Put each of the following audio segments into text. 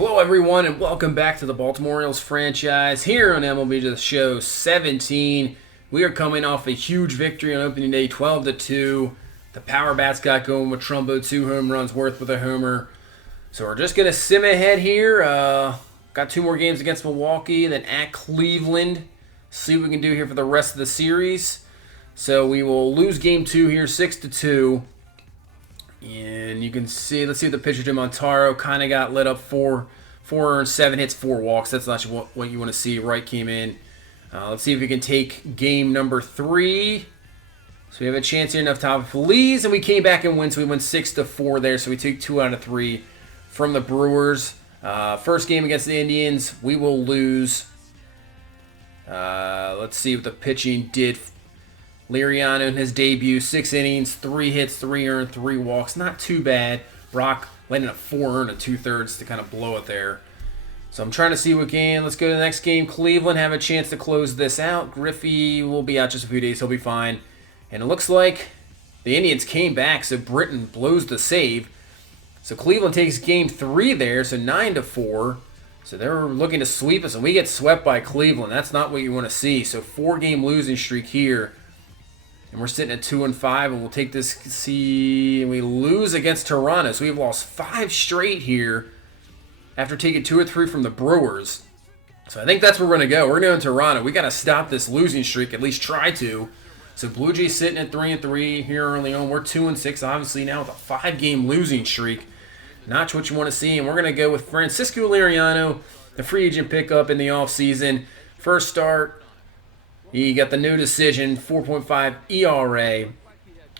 Hello everyone and welcome back to the Baltimore Orioles franchise here on MLB The Show 17. We are coming off a huge victory on opening day, 12-2. The power bats got going with Trumbo, 2 home runs, Worth with a homer. So we're just going to sim ahead here. Got 2 more games against Milwaukee, then at Cleveland. See what we can do here for the rest of the series. So we will lose game 2 here, 6-2. And you can see, let's see what the pitcher to Montaro kind of got lit up for. 4 earned, 7 hits, 4 walks. That's not what you want to see. Wright came in. Let's see if we can take game number 3. So we have a chance here enough top of Feliz, and we came back and win. So we went 6-4 there. So we took 2 out of 3 from the Brewers. First game against the Indians, we will lose. Let's see what the pitching did. Liriano in his debut, 6 innings, 3 hits, 3 earned, 3 walks. Not too bad. Brock landing a 4 earned and 2/3 to kind of blow it there. So I'm trying to see what game. Let's go to the next game. Cleveland have a chance to close this out. Griffey will be out just a few days. He'll be fine. And it looks like the Indians came back, so Britton blows the save. So Cleveland takes game 3 there, so 9-4. So they're looking to sweep us, and we get swept by Cleveland. That's not what you want to see. So 4-game losing streak here. And we're sitting at 2-5, and we'll take this, and we lose against Toronto. So we've lost 5 straight here after taking 2 or 3 from the Brewers. So I think that's where we're going to go. We're going to go to Toronto. We got to stop this losing streak, at least try to. So Blue Jays sitting at 3-3 here early on. We're 2-6, obviously now with a 5-game losing streak. Not what you want to see. And we're going to go with Francisco Liriano, the free agent pickup in the offseason. First start. He got the no decision, 4.5 ERA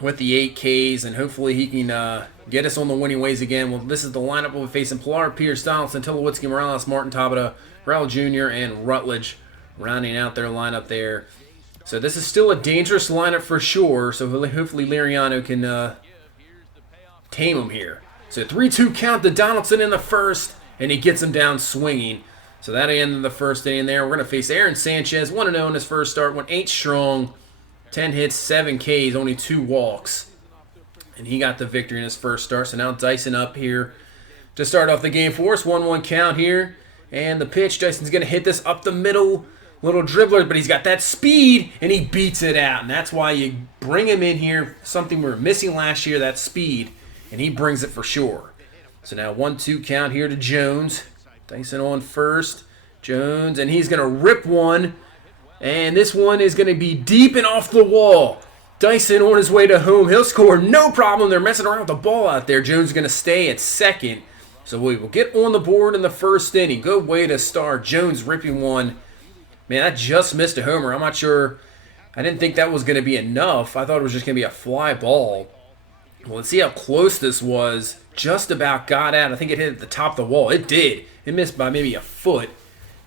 with the 8 Ks, and hopefully he can get us on the winning ways again. Well, this is the lineup we'll be facing: Pilar, Pierce, Donaldson, Tulowitzki, Morales, Martin Tabata, Raul Jr., and Rutledge rounding out their lineup there. So this is still a dangerous lineup for sure, so hopefully Liriano can tame him here. So 3-2 count to Donaldson in the first, and he gets him down swinging. So that ended the first inning there. We're going to face Aaron Sanchez, 1-0 in his first start, went 8 strong, 10 hits, 7 Ks, only 2 walks. And he got the victory in his first start. So now Dyson up here to start off the game for us. 1-1 count here. And the pitch, Dyson's going to hit this up the middle. Little dribbler, but he's got that speed, and he beats it out. And that's why you bring him in here, something we were missing last year, that speed. And he brings it for sure. So now 1-2 count here to Jones. Dyson on first, Jones, and he's going to rip one, and this one is going to be deep and off the wall. Dyson on his way to home. He'll score, no problem. They're messing around with the ball out there. Jones is going to stay at second, so we will get on the board in the first inning. Good way to start. Jones ripping one. Man, I just missed a homer. I'm not sure. I didn't think that was going to be enough. I thought it was just going to be a fly ball. Well, let's see how close this was. Just about got out. I think it hit at the top of the wall. It did. It missed by maybe a foot.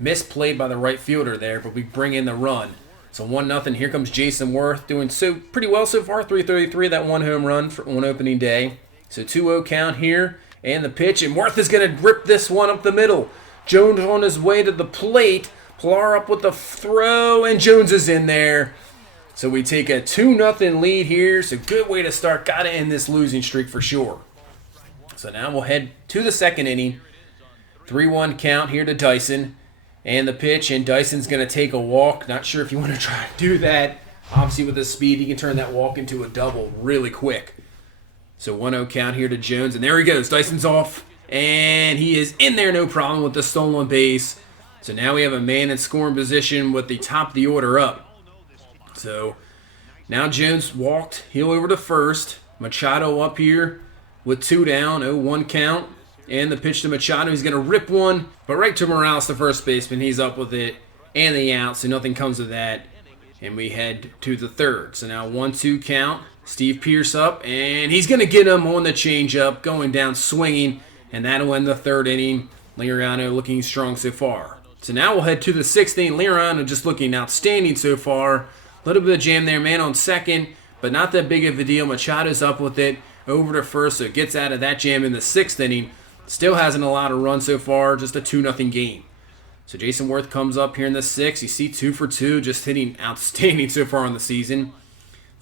Misplayed by the right fielder there, but we bring in the run. So 1-0. Here comes Jason Worth doing so pretty well so far. 333, that 1 home run on opening day. So 2-0 count here. And the pitch. And Worth is going to rip this one up the middle. Jones on his way to the plate. Pilar up with the throw. And Jones is in there. So we take a 2-0 lead here. So good way to start. Got to end this losing streak for sure. So now we'll head to the second inning. 3-1 count here to Dyson. And the pitch, and Dyson's going to take a walk. Not sure if you want to try to do that. Obviously with his speed, he can turn that walk into a double really quick. So 1-0 count here to Jones. And there he goes. Dyson's off. And he is in there, no problem, with the stolen base. So now we have a man in scoring position with the top of the order up. So now Jones walked. He'll over to first. Machado up here with 2 down, 0-1 count. And the pitch to Machado. He's going to rip one, but right to Morales, the first baseman. He's up with it. And the out, so nothing comes of that. And we head to the third. So now 1-2 count. Steve Pearce up, and he's going to get him on the changeup, going down swinging. And that'll end the third inning. Liriano looking strong so far. So now we'll head to the sixth inning. Liriano just looking outstanding so far. A little bit of jam there, man on second, but not that big of a deal. Machado's up with it. Over to first, so it gets out of that jam in the sixth inning. Still hasn't allowed a run so far, just a 2-0 game. So Jason Worth comes up here in the sixth. You see 2 for 2, just hitting outstanding so far on the season.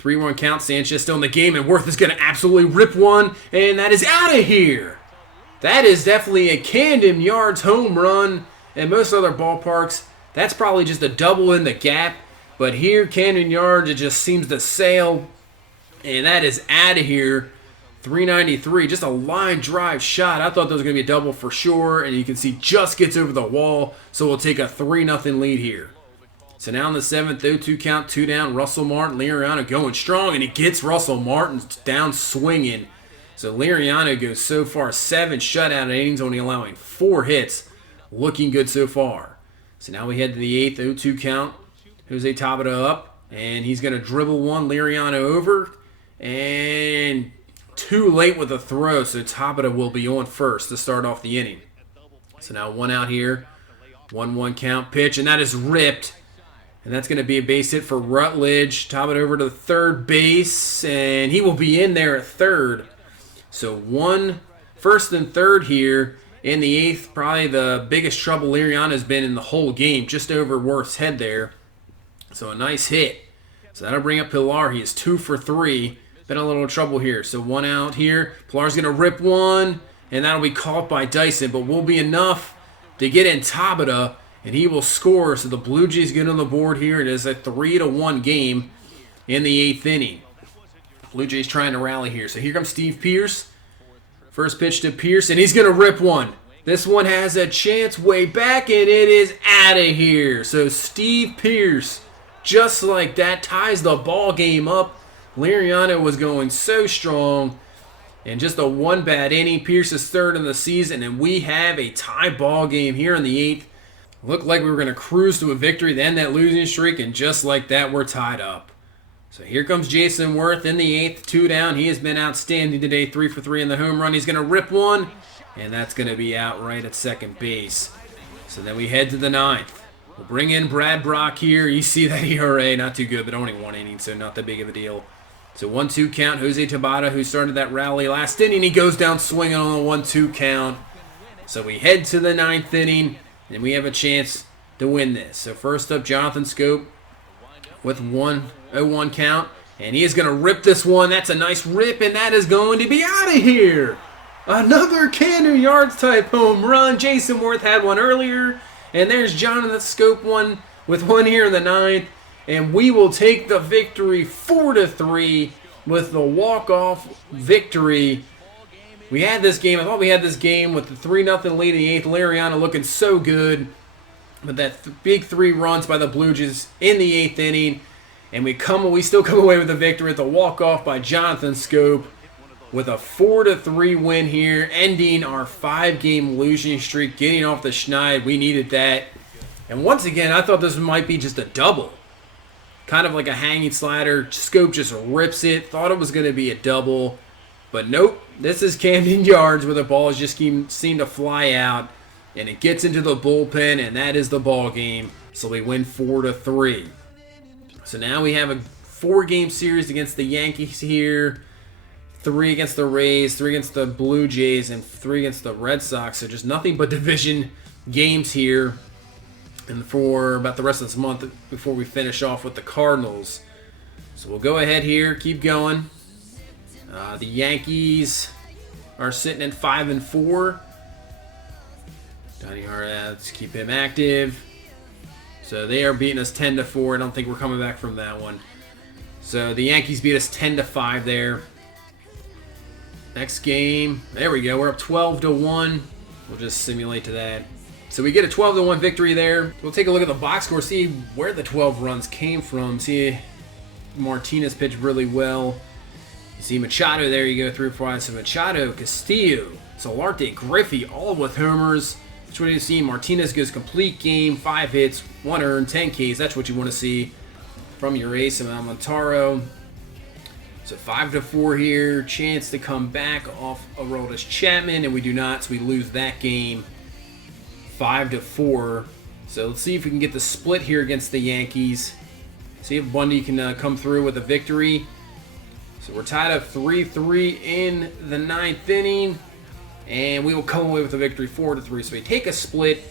3-1 count, Sanchez still in the game, and Worth is going to absolutely rip one, and that is out of here. That is definitely a Camden Yards home run. In most other ballparks, that's probably just a double in the gap. But here, Camden Yards, it just seems to sail. And that is out of here. 393, just a line drive shot. I thought that was going to be a double for sure. And you can see just gets over the wall. So we'll take a 3-0 lead here. So now in the 7th, 0-2 count, 2 down. Russell Martin, Liriano going strong. And he gets Russell Martin down swinging. So Liriano goes so far 7 shutout innings, only allowing 4 hits. Looking good so far. So now we head to the 8th, 0-2 count. Jose Tabata up, and he's going to dribble one. Liriano over, and too late with the throw, so Tabata will be on first to start off the inning. So now 1 out here. 1-1 count pitch, and that is ripped. And that's going to be a base hit for Rutledge. Tabata over to third base, and he will be in there at third. So 1 first and third here in the 8th. Probably the biggest trouble Liriano has been in the whole game, just over Worth's head there. So a nice hit. So that'll bring up Pilar. He is 2 for 3. Been a little trouble here. So 1 out here. Pilar's going to rip one, and that'll be caught by Dyson, but will be enough to get in Tabata, and he will score. So the Blue Jays get on the board here. It is a 3-1 game in the 8th inning. Blue Jays trying to rally here. So here comes Steve Pearce. First pitch to Pearce, and he's going to rip one. This one has a chance way back, and it is out of here. So Steve Pearce, just like that, ties the ball game up. Liriano was going so strong. And just a 1 bad inning. Pearce is 3rd in the season, and we have a tie ball game here in the 8th. Looked like we were going to cruise to a victory, then that losing streak, and just like that, we're tied up. So here comes Jason Worth in the 8th, 2 down. He has been outstanding today, 3 for 3 in the home run. He's going to rip one, and that's going to be out right at second base. So then we head to the 9th. We'll bring in Brad Brock here. You see that ERA, not too good, but only 1 inning, so not that big of a deal. So 1-2 count, Jose Tabata, who started that rally last inning. He goes down swinging on the 1-2 count. So we head to the 9th inning, and we have a chance to win this. So first up, Jonathan Scope with 1-0-1 count. And he is going to rip this one. That's a nice rip, and that is going to be out of here. Another Camden Yards type home run. Jason Worth had one earlier. And there's Jonathan Scope one with one here in the 9th. And we will take the victory 4-3 with the walk-off victory. We had this game. I thought we had this game with the 3-0 lead in the 8th. Liriano looking so good. But that big 3 runs by the Blue Jays in the 8th inning. And we still come away with the victory at the walk-off by Jonathan Scope with a 4-3 win here, ending our 5-game losing streak, getting off the schneid. We needed that. And once again, I thought this might be just a double. Kind of like a hanging slider. Scope just rips it. Thought it was going to be a double. But nope. This is Camden Yards where the balls just seem to fly out. And it gets into the bullpen, and that is the ball game. So we win 4-3. So now we have a 4-game series against the Yankees here. 3 against the Rays, 3 against the Blue Jays, and 3 against the Red Sox. So just nothing but division games here. And for about the rest of this month before we finish off with the Cardinals. So we'll go ahead here, keep going. The Yankees are sitting at 5-4. Donnie Hart, let's keep him active. So they are beating us 10-4. I don't think we're coming back from that one. So the Yankees beat us 10-5 there. Next game, there we go. We're up 12-1. We'll just simulate to that. So we get a 12-1 victory there. We'll take a look at the box score, see where the 12 runs came from. See Martinez pitched really well. You see Machado there. You go through 5. So Machado, Castillo, Solarte, Griffey, all with homers. That's what you see. Martinez goes complete game, 5 hits, 1 earned, 10 Ks. That's what you want to see from your ace, Almantaro. So 5-4 here. Chance to come back off Aroldis Chapman, and we do not, so we lose that game 5-4. So let's see if we can get the split here against the Yankees. See if Bundy can come through with a victory. So we're tied up 3-3 in the 9th inning. And we will come away with a victory 4-3. So we take a split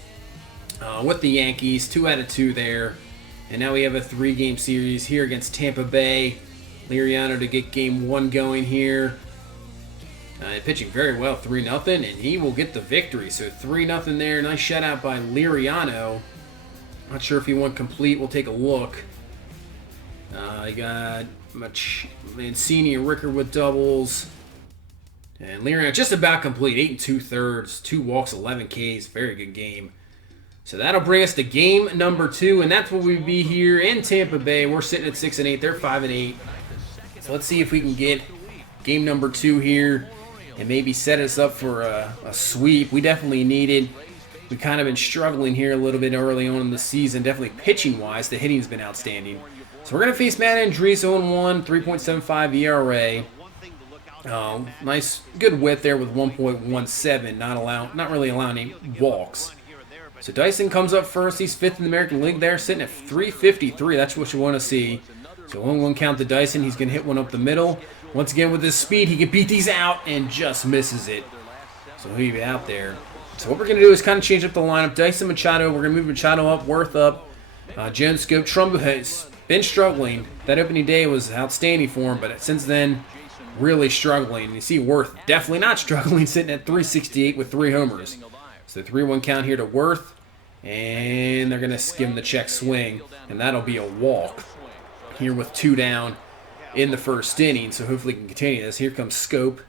with the Yankees, 2 out of 2 there. And now we have a 3-game series here against Tampa Bay. Liriano to get game 1 going here. Pitching very well, 3-0, and he will get the victory. So 3-0 there. Nice shutout by Liriano. Not sure if he went complete. We'll take a look. I got Mancini and Rickard with doubles. And Liriano just about complete. 8 2/3, 2 walks, 11 Ks. Very good game. So that'll bring us to game number 2, and that's what we'll be here in Tampa Bay. We're sitting at 6-8. They're 5-8. So let's see if we can get game number 2 here and maybe set us up for a sweep. We definitely need it. We've kind of been struggling here a little bit early on in the season, definitely pitching-wise. The hitting's been outstanding. So we're going to face Matt Andriese, 0-1, 3.75 ERA. Nice, good width there with 1.17, not really allowing any walks. So Dyson comes up first. He's 5th in the American League there, sitting at 353. That's what you want to see. So 1-1 count to Dyson. He's going to hit one up the middle. Once again, with his speed, he can beat these out and just misses it. So he'll be out there. So what we're going to do is kind of change up the lineup. Dyson, Machado. We're going to move Machado up, Worth up. Jones, Scope. Trumbo has been struggling. That opening day was outstanding for him, but since then, really struggling. And you see Worth definitely not struggling, sitting at 368 with 3 homers. So 3-1 count here to Worth. And they're going to give him the check swing. And that'll be a walk here with 2 down in the first inning. So hopefully he can continue this. Here comes Scope.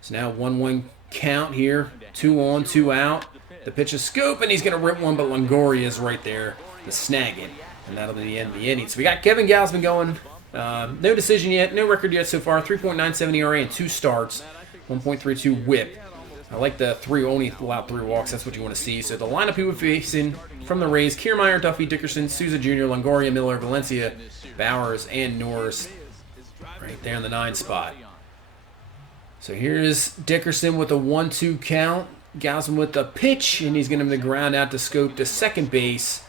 So now 1-1 count here. 2 on, 2 out. The pitch is Scope, and he's going to rip one, but Longoria is right there to snag it. And that'll be the end of the inning. So we got Kevin Gausman going. No decision yet. No record yet so far. 3.97 ERA in 2 starts. 1.32 whip. I like the only allowed 3 walks. That's what you want to see. So the lineup he would be facing from the Rays: Kiermaier, Duffy, Dickerson, Souza Jr., Longoria, Miller, Valencia, Bowers, and Norris right there in the 9 spot. So here's Dickerson with a 1-2 count. Gausman with the pitch, and he's going to ground out to Scope to second base.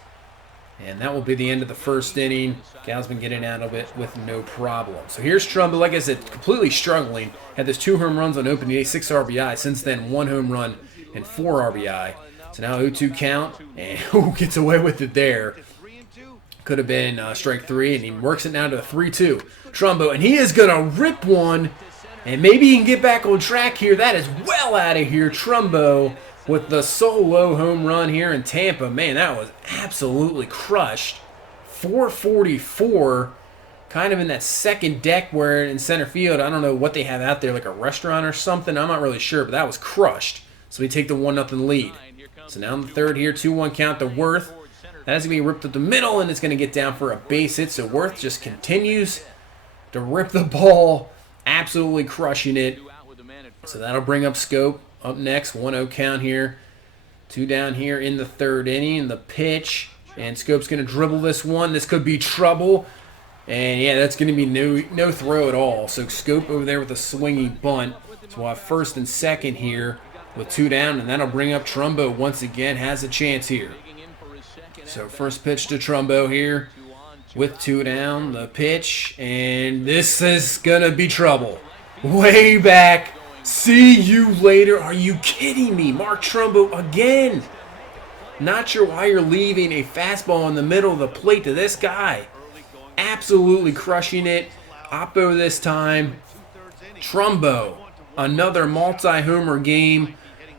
And that will be the end of the first inning. Gausman getting out of it with no problem. So here's Trumbo, like I said, completely struggling. Had those 2 home runs on opening day, 6 RBI. Since then, 1 home run and 4 RBI. So now 0-2 count, and who gets away with it there? Could have been strike 3, and he works it now to a 3-2. Trumbo, and he is going to rip one, and maybe he can get back on track here. That is well out of here. Trumbo with the solo home run here in Tampa. Man, that was absolutely crushed. 444, kind of in that second deck where in center field, I don't know what they have out there, like a restaurant or something. I'm not really sure, but that was crushed. So we take the 1-0 lead. So now in the third here, 2-1 count to Worth. That's going to be ripped up the middle, and it's going to get down for a base hit. So Worth just continues to rip the ball, absolutely crushing it. So that'll bring up Scope. Up next, 1-0 count here. 2 down here in the third inning. The pitch. And Scope's going to dribble this one. This could be trouble. And yeah, that's going to be no throw at all. So Scope over there with a swingy bunt. So we'll have first and second here with 2 down. And that'll bring up Trumbo once again. Has a chance here. So first pitch to Trumbo here with 2 down. The pitch. And this is going to be trouble. Way back. See you later. Are you kidding me? Mark Trumbo again. Not sure why you're leaving a fastball in the middle of the plate to this guy. Absolutely crushing it. Oppo this time. Trumbo. Another multi-homer game.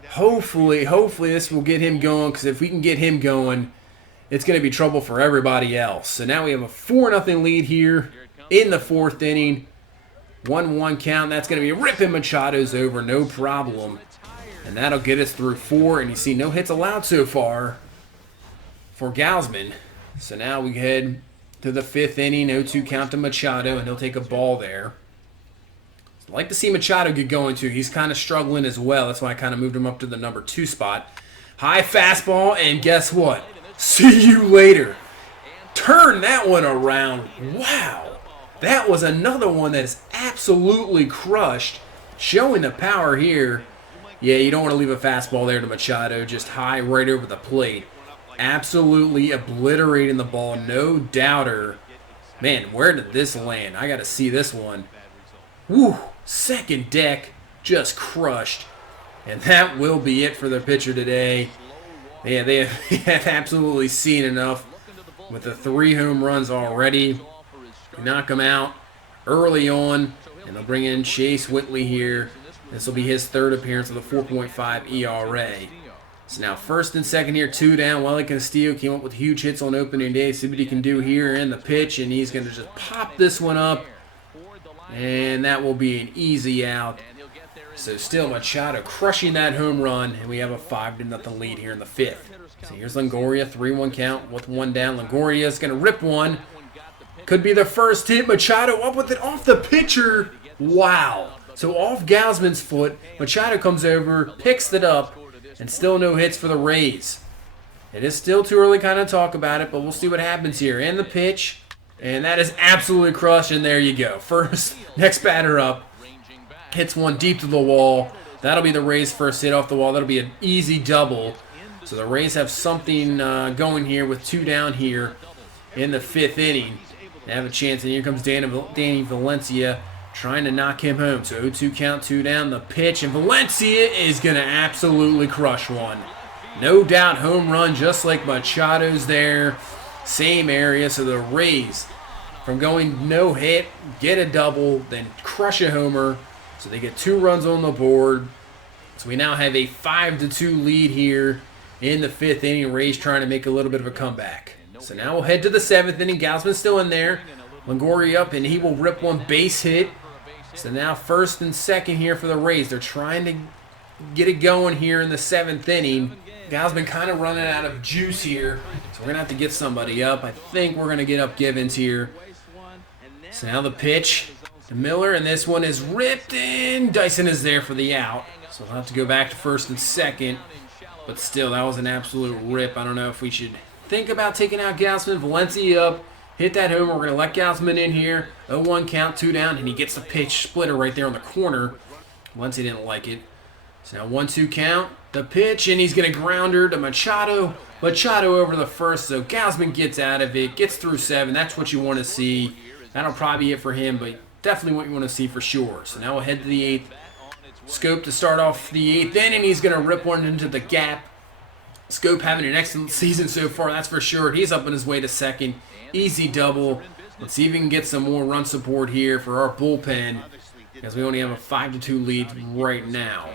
Hopefully this will get him going, because if we can get him going, it's going to be trouble for everybody else. So now we have a 4-0 lead here in the fourth inning. 1-1 count. That's going to be ripping Machado's over, no problem. And that'll get us through 4. And you see no hits allowed so far for Gausman. So now we head to the 5th inning. 0-2 count to Machado, and he'll take a ball there. I'd like to see Machado get going too. He's kind of struggling as well. That's why I kind of moved him up to the number 2 spot. High fastball, and guess what? See you later. Turn that one around. Wow. That was another one that is absolutely crushed. Showing the power here. Yeah, you don't want to leave a fastball there to Machado. Just high right over the plate. Absolutely obliterating the ball. No doubter. Man, where did this land? I got to see this one. Woo! Second deck. Just crushed. And that will be it for the pitcher today. Yeah, they have absolutely seen enough with the 3 home runs already. Knock them out early on, and they'll bring in Chase Whitley here This will be his third appearance with a 4.5 ERA. So now first and second here, 2 down. Wally Castillo came up with huge hits on opening day. See what he can do here in the pitch, and he's going to just pop this one up, and that will be an easy out. So still Machado crushing that home run, and we have a 5-0 lead here in the 5th. So here's Longoria, 3-1 count with 1 down. Longoria is going to rip one. Could be the first hit. Machado up with it off the pitcher. Wow. So off Gausman's foot, Machado comes over, picks it up, and still no hits for the Rays. It is still too early kind of to talk about it, but we'll see what happens here. And the pitch, and that is absolutely crushed, and there you go. First, next batter up, hits one deep to the wall. That'll be the Rays' first hit off the wall. That'll be an easy double. So the Rays have something going here with 2 down here in the 5th inning. They have a chance, and here comes Danny Valencia trying to knock him home. So 0-2 count, 2 down, the pitch, and Valencia is going to absolutely crush one. No doubt home run, just like Machado's there. Same area, so the Rays, from going no hit, get a double, then crush a homer. So they get 2 runs on the board. So we now have a 5-2 lead here in the 5th inning. Rays trying to make a little bit of a comeback. So now we'll head to the 7th inning. Gausman's still in there. Longoria up, and he will rip one base hit. So now first and second here for the Rays. They're trying to get it going here in the 7th inning. Gausman kind of running out of juice here. So we're going to have to get somebody up. I think we're going to get up Givens here. So now the pitch to Miller, and this one is ripped in. Dyson is there for the out. So we'll have to go back to first and second. But still, that was an absolute rip. I don't know if we should think about taking out Gausman. Valencia up. Hit that homer. We're going to let Gausman in here. 0-1 count, 2 down, and he gets the pitch splitter right there on the corner. Valencia didn't like it. So now 1-2 count, the pitch, and he's going to grounder to Machado. Machado over the first, so Gausman gets out of it, gets through 7. That's what you want to see. That'll probably be it for him, but definitely what you want to see for sure. So now we'll head to the 8th. Scope to start off the 8th inning. He's going to rip one into the gap. Scope having an excellent season so far, that's for sure. He's up on his way to second. Easy double. Let's see if we can get some more run support here for our bullpen, as we only have a 5-2 lead right now.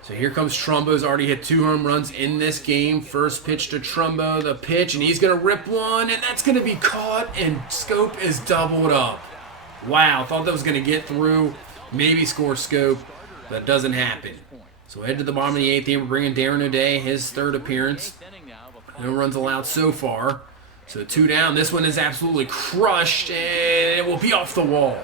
So here comes Trumbo's already hit 2 home runs in this game. First pitch to Trumbo, the pitch, and he's going to rip one, and that's going to be caught, and Scope is doubled up. Wow, thought that was going to get through, maybe score Scope, but it doesn't happen. So head to the bottom of the 8th inning. We're bringing Darren O'Day, his 3rd appearance. No runs allowed so far. So 2 down. This one is absolutely crushed, and it will be off the wall.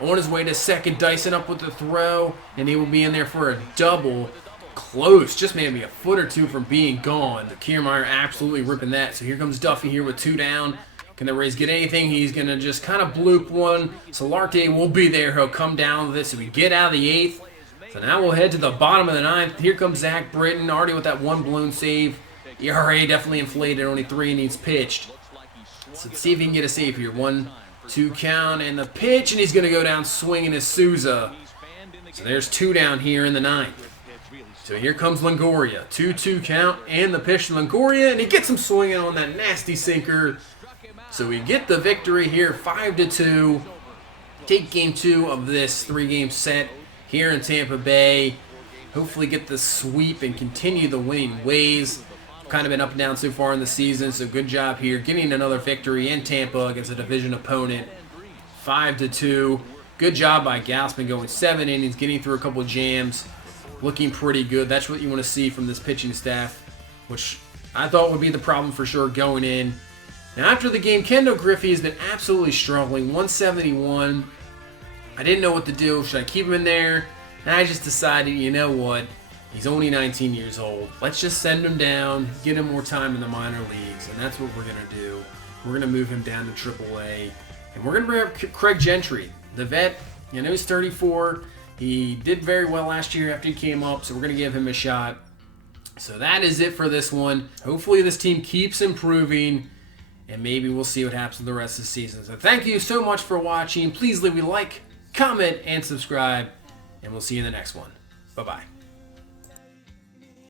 On his way to second, Dyson up with the throw, and he will be in there for a double. Close, just maybe a foot or 2 from being gone. Kiermaier absolutely ripping that. So here comes Duffy here with 2 down. Can the Rays get anything? He's going to just kind of bloop one. Solarte will be there. He'll come down with this. So we get out of the 8th. So now we'll head to the bottom of the 9th. Here comes Zach Britton, already with that 1 blown save. ERA definitely inflated, only 3 innings pitched. So let's see if he can get a save here. 1-2 count, and the pitch, and he's going to go down swinging as Souza. So there's 2 down here in the 9th. So here comes Longoria. 2-2 count, and the pitch to Longoria, and he gets him swinging on that nasty sinker. So we get the victory here, 5-2. Take game 2 of this 3-game set here in Tampa Bay. Hopefully get the sweep and continue the winning ways. Kind of been up and down so far in the season, so good job here getting another victory in Tampa against a division opponent. 5-2. Good job by Gausman going 7 innings, getting through a couple of jams, looking pretty good. That's what you want to see from this pitching staff, which I thought would be the problem for sure going in. Now after the game, Kendall Griffey has been absolutely struggling. 171. I didn't know what to do. Should I keep him in there? And I just decided, you know what? He's only 19 years old. Let's just send him down, get him more time in the minor leagues, and that's what we're going to do. We're going to move him down to AAA, and we're going to bring up Craig Gentry, the vet. You know, he's 34. He did very well last year after he came up, so we're going to give him a shot. So that is it for this one. Hopefully this team keeps improving, and maybe we'll see what happens in the rest of the season. So thank you so much for watching. Please leave a like, comment, and subscribe, and we'll see you in the next one. Bye-bye.